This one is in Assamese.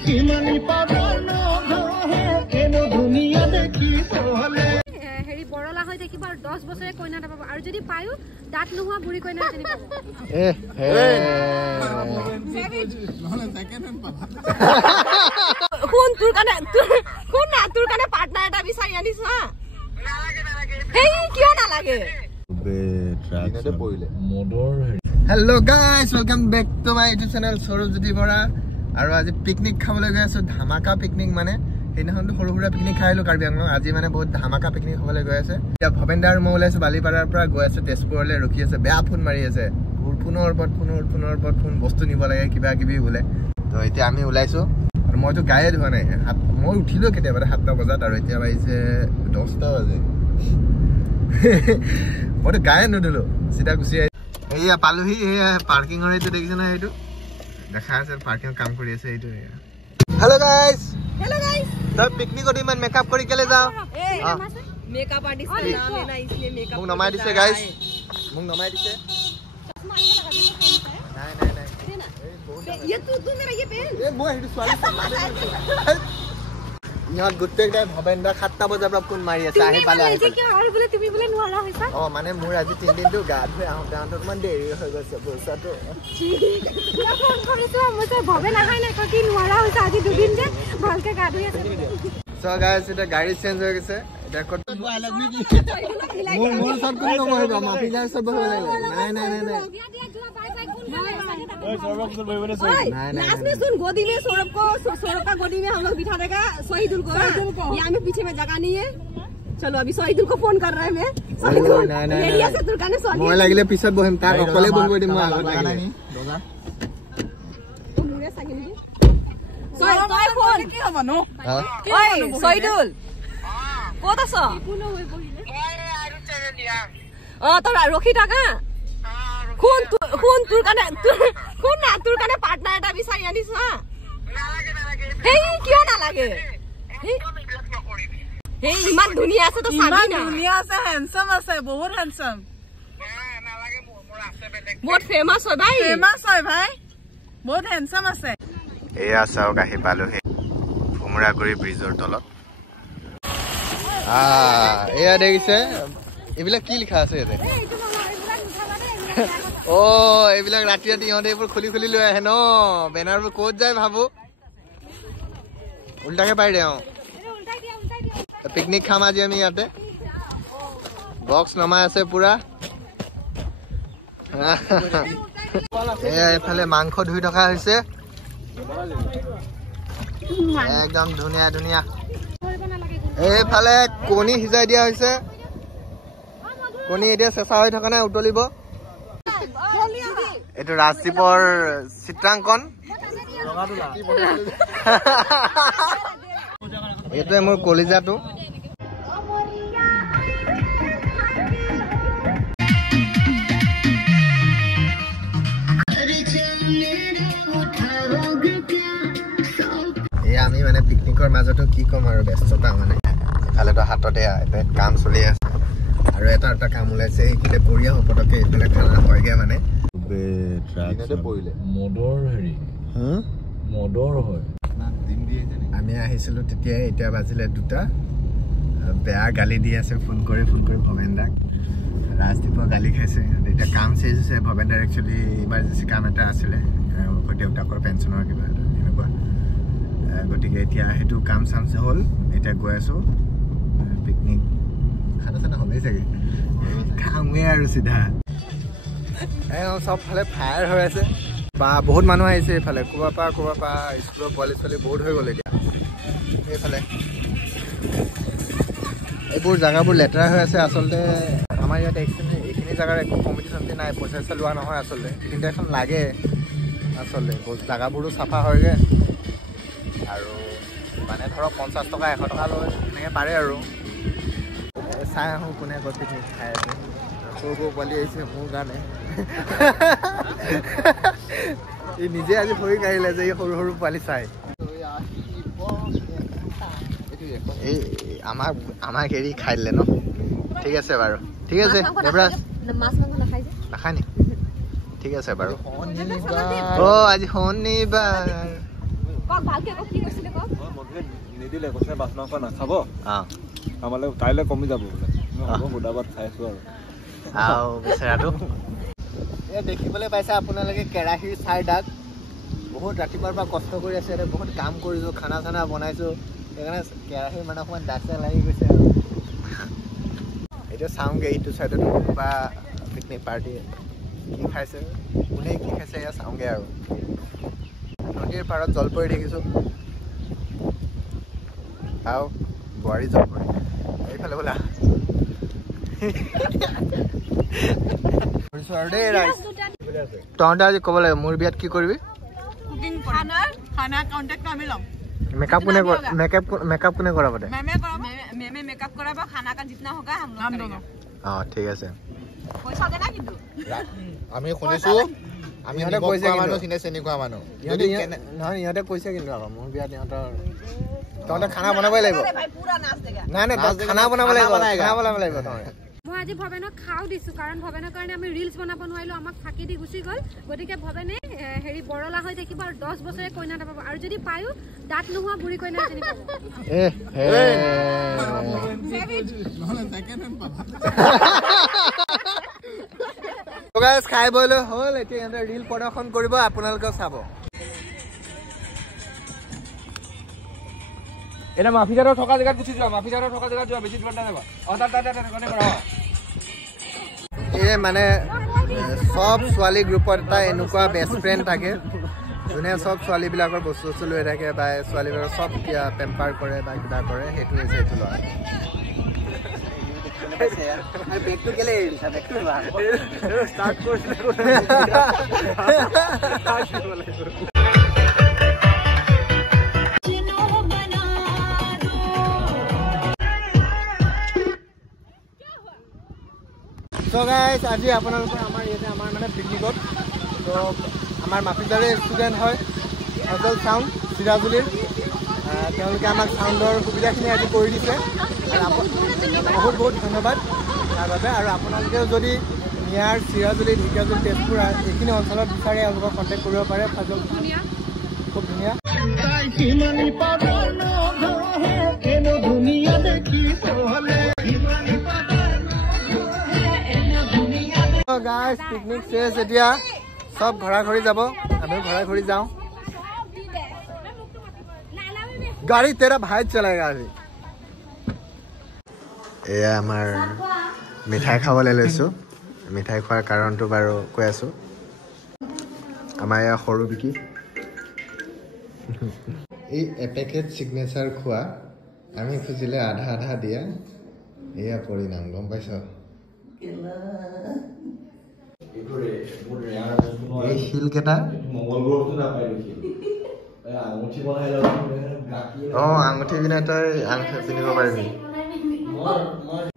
হেৰি বৰলা হৈ থাকিব আৰু 10 বছৰে কইনা নাপাব আৰু যদি পায়ো দাঁত নোহোৱা বুঢ়ী কইনা এজনী পাব কোন তোৰ কাৰণে কোন না তোৰ কাৰণে পাৰ্টনাৰ এটা বিচাৰি আনিছো হা এই কিয় নালাগে Hello guys, welcome back to my YouTube channel Sorobjyoti Bora. আৰু আজি পিকনিক খাবলৈ গৈ আছো ধামাকা পিকনিক মানে সেইদিনাখনটো সৰু সৰু পিকনিক খাইলো কাৰ্বি আংলং আজি মানে বহুত ধামাকা পিকনিক হ'বলৈ গৈ আছে এতিয়া ভবেন্দাৰ মই ওলাইছো বালিপাৰাৰ পৰা গৈ আছে তেজপুৰলৈ ৰখি আছে বেয়া ফোন মাৰি আছে ফোনৰ ওপৰত ফোন বস্তু নিব লাগে কিবা কিবি বোলে তো এতিয়া আমি ওলাইছো আৰু মইতো গায়ে ধোৱা নাই মই উঠিলো কেতিয়াবা 7টা বজাত আৰু এতিয়া বাজিছে 10টা বাজে মইতো গায়ে নুধুলো চিধা গুচি এয়া পালোহি এয়া পাৰ্কিঙৰ এইটো দেখিছে না এইটো দেখা আছে পাৰ্কিং কাম কৰি আছে এইটো হেল্ল' গাইস তো পিকনিকত ইমান মেকআপ কৰি কেলে যাও मेकअप आर्टिस्ट का नाम है ना इसलिए मेकअप मुंग नमाई दिसे गाइस मुंग नमाई दिसे नहीं ये तू मेरा ये पेन ए মই হেডু সোয়ালি ইহত গুটেকটা ভবেন্দা 7টা বজাৰ পৰা কোন মাৰি আছে আহি পালে আজি কি আৰু বলে তুমি বলে নোৱাৰা হৈছা মানে মোৰ আজি 3 দিনটো গা ধুই আহোঁতে অকমান দেৰি হৈ গৈছে বসাটো ফোন কৰিছো মই ভবে নাখাই না কি নোৱাৰা হৈছা আজি 2 দিন যে ভালকে গা ধুই আছে সো গাইস এটা গাড়ি চেঞ্জ হৈ গৈছে এটা কত আই লাভ ইউ মোৰ সব কোন নহয় বাবা পিলার সব হৈ লাগে নাই सौरभ को बोलने से लास्ट में सुन गोदी में सौरभ का गोदी में हम लोग बिठा देगा शहीदुल को यहाँ में पीछे में जगह नहीं है चलो अभी शहीदुल को फोन कर रहे हैं मैं एरिया से दुर्गा ने सॉरी মই লাগিলে পিছত বহিম তাক অকলে বলবই দিম মই আগত লাগিলে দগা তই ফোন কি হ'ব নো ওই শਹੀদুল ক'ত আছ কোন হৈ বহিলে আৰু চেনে দিয়া তই ৰখি থাকা কোন তোৰ কাৰণে কোন না তোৰ কাৰণে পাৰ্টনাৰ এটা বিচাৰি আনিছো হা এই কিয় নালাগে এই ইমান ধুনীয়া আছে তো চাবি না ধুনীয়া আছে হ্যান্ডসাম আছে বহুত হ্যান্ডসাম নালাগে মোৰ আছে বেলেগ বহুত ফেমাস হয় ভাই বহুত হ্যান্ডসাম আছে এয়া চাওক আহি পালোহি ভুমৰাগুৰি ব্ৰিজৰ তলত এয়া দেখিছে এইবিলাক কি লিখা আছে ইয়াতে এইবিলাক ৰাতি ইহঁতে এইবোৰ খুলি লৈ আহে ন বেনাৰবোৰ ক'ত যায় ভাবো উল্টাকে পাই দে পিকনিক খাম আজি আমি ইয়াতে বক্স নমাই আছে পুৰা এইফালে মাংস ধুই থকা হৈছে একদম ধুনীয়া এইফালে কণী সিজাই দিয়া হৈছে কণী এতিয়া চেঁচা হৈ থকা নাই উতলিব এইটো ৰাজদীপৰ চিত্ৰাংকন এইটোৱে মোৰ কলিজাটো আমি মানে পিকনিকৰ মাজতো কি কম আৰু ব্যস্ততা মানে ইফালেতো হাততে কাম চলি আছে আৰু এটা কাম ওলাইছে এইখিনিতে কৰি আহোঁ পটককৈ এইফালে খানা হয়গৈ মানে মদৰ হয় আমি আহিছিলোঁ তেতিয়াই এতিয়া বাজিলে 2টা বেয়া গালি দি আছে ফোন কৰি ভবেন্দাক ৰাজদীপৰ গালি খাইছে এতিয়া কাম চেঞ্জ হৈছে ভবেন্দাৰ একচুৱেলি ইমাৰ্জেঞ্চি কাম এটা আছিলে দেউতাকৰ পেঞ্চনৰ কিবা এনেকুৱা গতিকে এতিয়া সেইটো কাম চামছে হ'ল এতিয়া গৈ আছোঁ পিকনিক খানা চানা হ'লেই চাগে খামে আৰু চিধা চবফালে ফায়াৰ হৈ আছে বা বহুত মানুহ আহিছে এইফালে ক'ৰবাৰ পৰা স্কুলৰ পোৱালি ছোৱালী বহুত হৈ গ'ল এতিয়া এইফালে এইবোৰ জেগাবোৰ লেতেৰা হৈ আছে আচলতে আমাৰ ইয়াত এইখিনি জেগাৰ একো কমিটি চমিটি নাই পইচা লোৱা নহয় আচলতে কিন্তু এখন লাগে আচলতে জেগাবোৰো চাফা হয়গৈ আৰু মানে ধৰক 50 টকা 100 টকা লৈ এনেকৈ পাৰে আৰু চাই আহোঁ কোনে ক'ত পিকনিক খাই আছে সৰু পোৱালি আহিছে মোৰ কাৰণে ই নিজে আজি ভৰি কাঢ়িলে যে সৰু পোৱালি চাই এই আমাক এৰি খাই দিলে ন ঠিক আছে বাৰু ঠিক আছে দেৱৰাজ নাখায় নি ঠিক আছে বাৰু আজি শনিবাৰ ভালকে কি কৈছিলে ক মধুৱে নিদিলে কৈছে মাছ মাংস নাখাব আমালে তাইলে কমি যাব বোলে হ'ব গোদাবাত খাইছো আৰু বেচেৰাটো এ দেখিবলৈ পাইছে আপোনালোকে কেৰাহীৰ চাই দাগ বহুত ৰাতিপুৱাৰ পৰা কষ্ট কৰি আছে বহুত কাম কৰিছো খানা চানা বনাইছো সেইকাৰণে কেৰাহীৰ মানে অকণমান দাগ চাগ লাগি গৈছে আৰু এতিয়া চাওঁগে এইটো চাইডত বা পিকনিক পাৰ্টি কি খাইছে কোনে কি খাইছে এয়া চাওঁগে আৰু নদীৰ পাৰত জলপৰি দেখিছোঁ আৰু বোৱাৰী জলপৰি এইফালে বোলা তহঁতে আজি ক'ব লাগে মোৰ বিয়াত কি কৰিবি मेकअप कोने करा बटे मेमे मेकअप कराबा खाना का जितना होगा हम दोनों हां ठीक আছে পয়সা দেনা কিন্তু আমি শুনিছো আমি হতে কইছে মানো সিনে সেনি কোৱা মানো যদি নহয় ইহতে কইছে কিন্তু আকৌ মোৰ বিয়াত ইহতৰ তহঁতে খানা বনাবই লাগিব ভাই পুরা নাচ দেগা না না খানা বনাব লাগিব তহঁতে মই আজি ভবেনক খাও দিছো কাৰণ ভবেনৰ কাৰণে আমি ৰিলস বনাব নোৱাৰিলো আমাক ফাকি দি গুছি গল গতিকে ভবেনে হেৰি বৰলা হৈ থাকিব আৰু 10 বছৰে কইনা পাব আৰু যদি পায়ো দাঁত নোহোৱা বুঢ়ী কইনা এজনী পাব এ হে নহলে সেকেন্ড হ্যান্ড পাবা তো গাইস খাই বলে হল এতিয়া এন্ড ৰিল প্ৰদৰ্শন কৰিব আপোনালোকে চাব এনা মাফিজাৰৰ থকা জায়গাত গুছি যোৱা মাফিজাৰৰ থকা জায়গাত যোৱা বেছি দূৰ নাযাবা কোনে কৰা এ মানে সব ছোৱালী গ্ৰুপত এটা এনেকুৱা বেষ্ট ফ্ৰেণ্ড থাকে যোনে সব ছোৱালী বিলাকৰ বস্তু লৈ থাকে বা ছোৱালী বিলাকৰ সব কিয়া পেম্পাৰ কৰে বা কিবা কৰে সেইটো হৈছে এইটো ল'ৰা আৰু বেগটো কেলে এৰিছা বেগটো ষ্টাৰ্ট কৰিছিলো So guys, আজি আপোনালোকে আমাৰ ইয়াতে আমাৰ মানে পিকনিকত তো আমাৰ মাফিজাৰে ষ্টুডেণ্ট হয় অজল সাউণ্ড চিৰাজুলিৰ তেওঁলোকে আমাক সাউণ্ডৰ সুবিধাখিনি আজি কৰি দিছে আৰু বহুত বহুত ধন্যবাদ তাৰ বাবে আৰু আপোনালোকেও যদি নিয়াৰ চিৰাজুলি ঢেকিয়াজুলি তেজপুৰ এইখিনি অঞ্চলত বিচাৰে তেওঁলোকক কণ্টেক্ট কৰিব পাৰে ফাজল খুব ধুনীয়া गाइस पिकनिक शेष एटिया सब घरा घरी যাব আমি ঘরা ঘরি যাও गाड़ी तेरा भाई चलाएगा अभी এয়া আমাৰ মিঠাই খাবলৈ লৈছো মিঠাই খোৱাৰ কাৰণটো বাৰু কৈ আছো আমাৰ এয়া সৰু বিকি এই এপেকেট সিগনেচাৰ খোৱা আমি খুজিলে আধা আধা দিয়া এয়া পৰিণাম গম পাইছো এই শিল কেটা মঙ্গলগ্ৰহটো নাপায় দেখি আঙুঠি বনাই লওঁ আঙুঠি বিনা তই আঙুঠি পিন্ধিব পাৰিবি মই